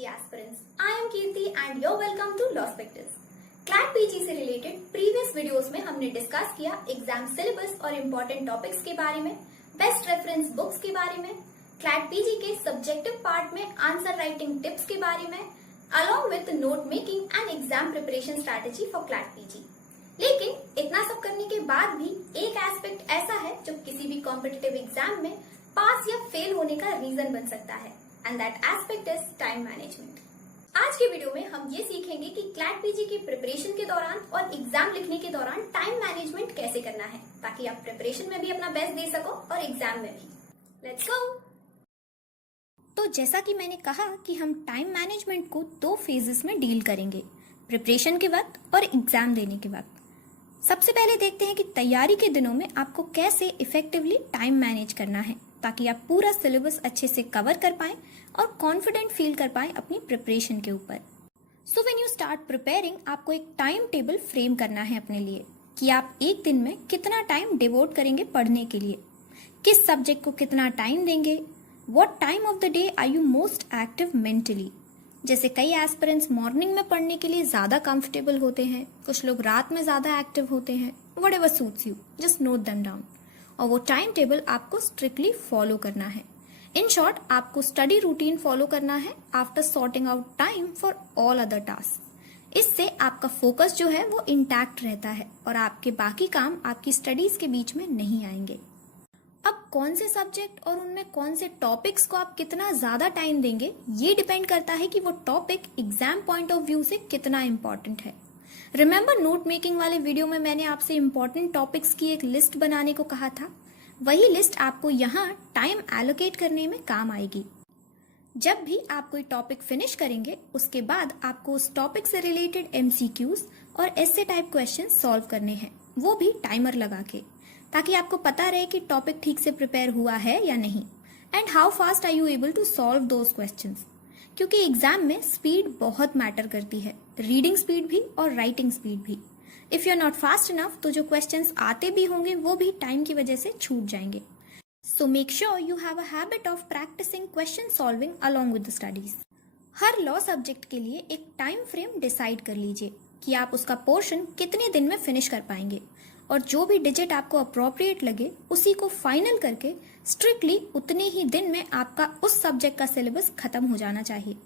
PG aspirants. I am Kirti and you're welcome to Lawspectus. CLAT PG से related previous videos में हमने discuss किया exam syllabus और important topics के बारे में, बेस्ट रेफरेंस बुक्स के बारे में, CLAT PG के सब्जेक्टिव पार्ट में आंसर राइटिंग टिप्स के बारे में, along with note making and exam preparation strategy for CLAT PG. लेकिन इतना सब करने के बाद भी एक एस्पेक्ट ऐसा है जो किसी भी कॉम्पिटिटिव एग्जाम में पास या फेल होने का रीजन बन सकता है, and that aspect is time management. आज के वीडियो में हम ये सीखेंगे कि CLAT PG की प्रिपरेशन के दौरान और एग्जाम लिखने के दौरान टाइम मैनेजमेंट कैसे करना है ताकि आप प्रिपरेशन में भी अपना बेस्ट दे सको और एग्जाम में भी. Let's go. तो जैसा कि मैंने कहा कि हम टाइम मैनेजमेंट को दो फेजेस में डील करेंगे, प्रिपरेशन के वक्त और एग्जाम देने के वक्त. सबसे पहले देखते हैं कि तैयारी के दिनों में आपको कैसे इफेक्टिवली टाइम मैनेज करना है ताकि आप पूरा सिलेबस अच्छे से कवर कर पाएं और कॉन्फिडेंट फील कर पाएं अपनी प्रिपरेशन के ऊपर. So when you start preparing, आपको एक टाइम टेबल फ्रेम करना है अपने लिए कि आप एक दिन में कितना टाइम डिवोट करेंगे पढ़ने के लिए, किस सब्जेक्ट को कितना टाइम देंगे, what time of the day are you most active mentally. जैसे कई एस्पिरेंट्स मॉर्निंग में पढ़ने के लिए ज्यादा कंफर्टेबल होते हैं, कुछ लोग रात में ज्यादा एक्टिव होते हैं. Whatever suits you, just note them down. और वो टाइम टेबल आपको स्ट्रिक्टली फॉलो करना है. इन शॉर्ट, आपको स्टडी रूटीन फॉलो करना है after sorting out time for all other task. इससे आपका फोकस जो है वो इंटैक्ट रहता है और आपके बाकी काम आपकी स्टडीज के बीच में नहीं आएंगे. अब कौन से सब्जेक्ट और उनमें कौन से टॉपिक्स को आप कितना ज्यादा टाइम देंगे, ये डिपेंड करता है कि वो topic exam point of view से कितना इंपॉर्टेंट है. रिमेंबर, नोट मेकिंग वाले वीडियो में मैंने आपसे इंपॉर्टेंट टॉपिक्स की एक लिस्ट बनाने को कहा था. वही लिस्ट आपको यहाँ टाइम एलोकेट करने में काम आएगी. जब भी आप कोई टॉपिक फिनिश करेंगे, उसके बाद आपको उस टॉपिक से रिलेटेड MCQs और ऐसे टाइप क्वेश्चन सॉल्व करने हैं, वो भी टाइमर लगा के, ताकि आपको पता रहे कि टॉपिक ठीक से प्रिपेयर हुआ है या नहीं, and how fast are you able to solve those questions. क्योंकि एग्जाम में स्पीड बहुत मैटर करती है, रीडिंग स्पीड भी और राइटिंग स्पीड भी. If you are not fast enough तो जो क्वेश्चंस आते भी होंगे वो भी टाइम की वजह से छूट जाएंगे. So make sure you have a habit of practising question solving along with the studies. हर लॉ सब्जेक्ट के लिए एक टाइम फ्रेम डिसाइड कर लीजिए कि आप उसका पोर्शन कितने दिन में फिनिश कर पाएंगे, और जो भी डिजिट आपको अप्रोप्रिएट लगे उसी को फाइनल करके स्ट्रिक्टली उतने ही दिन में आपका उस सब्जेक्ट का सिलेबस खत्म हो जाना चाहिए.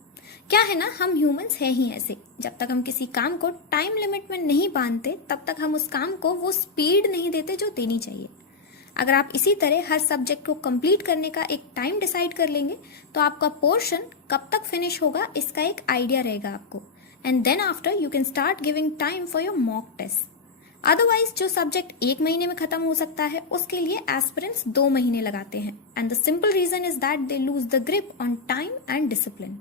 क्या है ना, हम ह्यूमंस हैं ही ऐसे, जब तक हम किसी काम को टाइम लिमिट में नहीं बांधते तब तक हम उस काम को वो स्पीड नहीं देते जो देनी चाहिए. अगर आप इसी तरह हर सब्जेक्ट को कंप्लीट करने का एक टाइम डिसाइड कर लेंगे तो आपका पोर्शन कब तक फिनिश होगा इसका एक आइडिया रहेगा आपको, and then after you can start giving time for your mock test. Otherwise जो सब्जेक्ट 1 महीने में खत्म हो सकता है उसके लिए एस्पिरेंट्स 2 महीने लगाते हैं, and the simple reason is that they lose the grip on time and discipline.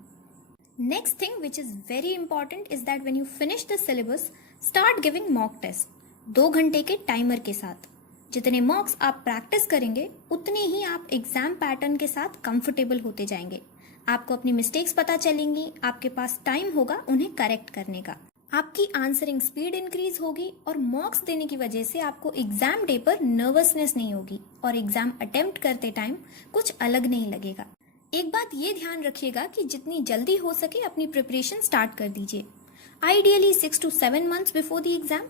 Next thing which is very important is that when you finish the syllabus, start giving mock test. 2 घंटे के timer के साथ. जितने मॉक्स आप practice करेंगे उतने ही आप exam pattern के साथ कंफर्टेबल होते जाएंगे. आपको अपनी मिस्टेक्स पता चलेंगी, आपके पास टाइम होगा उन्हें करेक्ट करने का, आपकी आंसरिंग स्पीड इंक्रीज होगी, और मॉक्स देने की वजह से आपको एग्जाम डे पर नर्वसनेस नहीं होगी और एग्जाम अटेम्प्ट करते टाइम कुछ अलग नहीं लगेगा. एक बात ये ध्यान रखिएगा कि जितनी जल्दी हो सके अपनी प्रिपरेशन स्टार्ट कर दीजिए, ideally 6 to 7 months before the exam.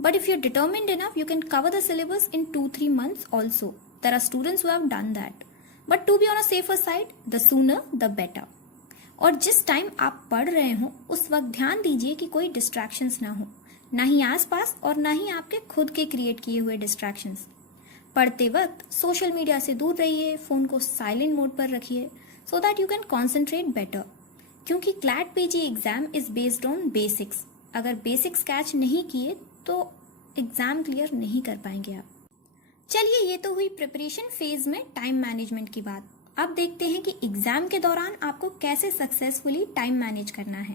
But if you are determined enough you can cover the syllabus in 2-3 months also. There are students who have done that, but to be on a safer side the sooner the better. और जिस time आप पढ़ रहे हो उस वक्त ध्यान दीजिए कि कोई डिस्ट्रैक्शंस ना हो, ना ही आसपास और ना ही आपके खुद के क्रिएट किए हुए डिस्ट्रैक्शंस. पढ़ते वक्त सोशल मीडिया से दूर रहिए, फोन को साइलेंट मोड पर रखिए so that you can concentrate better. क्योंकि CLAT PG exam is based on basics. अगर बेसिक्स कैच नहीं किए तो एग्जाम क्लियर नहीं कर पाएंगे आप. चलिए, ये तो हुई प्रिपरेशन फेज में टाइम मैनेजमेंट की बात. अब देखते हैं कि एग्जाम के दौरान आपको कैसे सक्सेसफुली टाइम मैनेज करना है.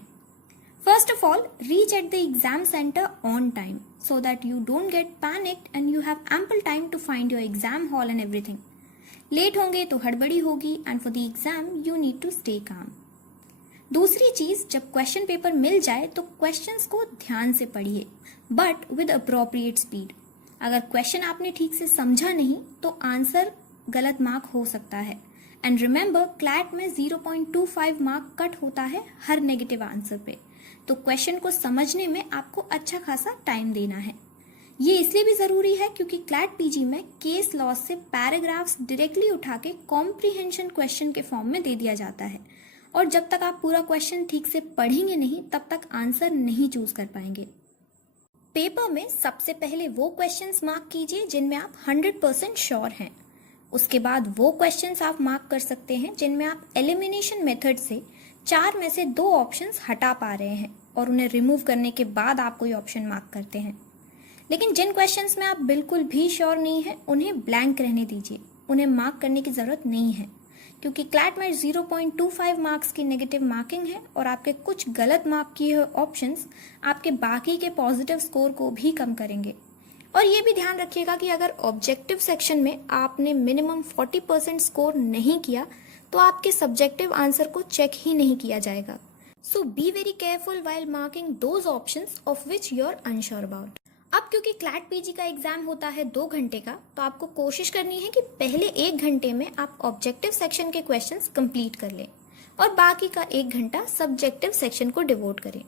First of all, reach at the exam center on time so that you don't get panicked and you have ample time to find your exam hall and everything. Late होंगे तो हड़बड़ी होगी, and for the exam you need to stay calm. दूसरी चीज, जब question paper मिल जाए तो questions को ध्यान से पढ़िए, बट विद अप्रोप्रिएट स्पीड. अगर क्वेश्चन आपने ठीक से समझा नहीं तो आंसर गलत मार्क हो सकता है, एंड रिमेंबर क्लैट में 0.25 मार्क कट होता है हर नेगेटिव आंसर पे, तो क्वेश्चन को समझने में आपको अच्छा खासा टाइम देना है। ये इसलिए भी जरूरी है क्योंकि क्लैट पीजी में केस लॉस से पैराग्राफ्स डायरेक्टली उठा के कॉम्प्रिहेंशन क्वेश्चन के फॉर्म में दे दिया जाता है, और जब तक आप पूरा क्वेश्चन ठीक से पढ़ेंगे नहीं तब तक आंसर नहीं चूज कर पाएंगे। पेपर में सबसे पहले वो क्वेश्चंस मार्क कीजिए जिनमें आप 100% श्योर हैं। उसके बाद वो क्वेश्चंस आप मार्क कर सकते हैं जिनमें आप एलिमिनेशन मेथड से 4 में से 2 ऑप्शंस हटा पा रहे हैं और उन्हें रिमूव करने के बाद आप कोई ऑप्शन मार्क करते हैं। लेकिन जिन क्वेश्चंस में आप बिल्कुल भी श्योर नहीं है उन्हें ब्लैंक रहने दीजिए, उन्हें मार्क करने की जरूरत नहीं है, क्योंकि क्लैट में 0.25 मार्क्स की नेगेटिव मार्किंग है और आपके कुछ गलत मार्क किए हुए ऑप्शंस आपके बाकी के पॉजिटिव स्कोर को भी कम करेंगे। और ये भी ध्यान रखिएगा कि अगर ऑब्जेक्टिव सेक्शन में आपने मिनिमम 40% स्कोर नहीं किया तो आपके सब्जेक्टिव आंसर को चेक ही नहीं किया जाएगा। So be very careful while marking those options of which you are unsure about. अब क्योंकि क्लैट पीजी का एग्जाम होता है 2 घंटे का, तो आपको कोशिश करनी है कि पहले 1 घंटे में आप ऑब्जेक्टिव सेक्शन के क्वेश्चंस कंप्लीट कर लें और बाकी का 1 घंटा सब्जेक्टिव सेक्शन को डिवोट करें,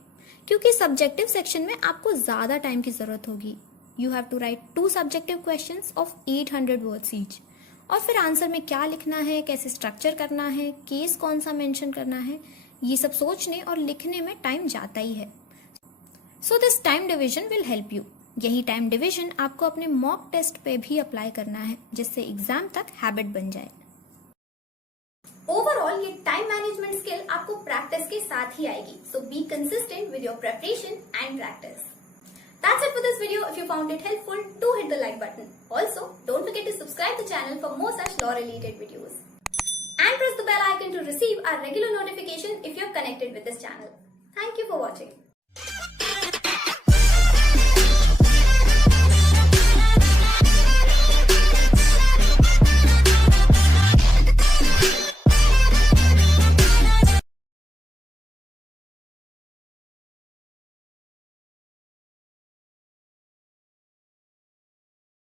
क्योंकि सब्जेक्टिव सेक्शन में आपको ज्यादा टाइम की जरूरत होगी। You have to write 2 subjective questions of 800 words each, और फिर आंसर में क्या लिखना है, कैसे स्ट्रक्चर करना है, केस कौन सा मेंशन करना है, ये सब सोचने और लिखने में टाइम जाता ही है। So this time division will help you. यही टाइम डिवीजन आपको अपने मॉक टेस्ट पे भी अप्लाई करना है, जिससे एग्जाम तक हैबिट बन जाए। ओवरऑल ये टाइम मैनेजमेंट स्किल आपको प्रैक्टिस के साथ ही आएगी, so be consistent with your preparation and practice. That's it for this video. If you found it helpful, do hit the like button. Also, don't forget to subscribe the channel for more such law related videos. And press the bell icon to receive our regular notification if you're connected with this channel. Thank you for watching.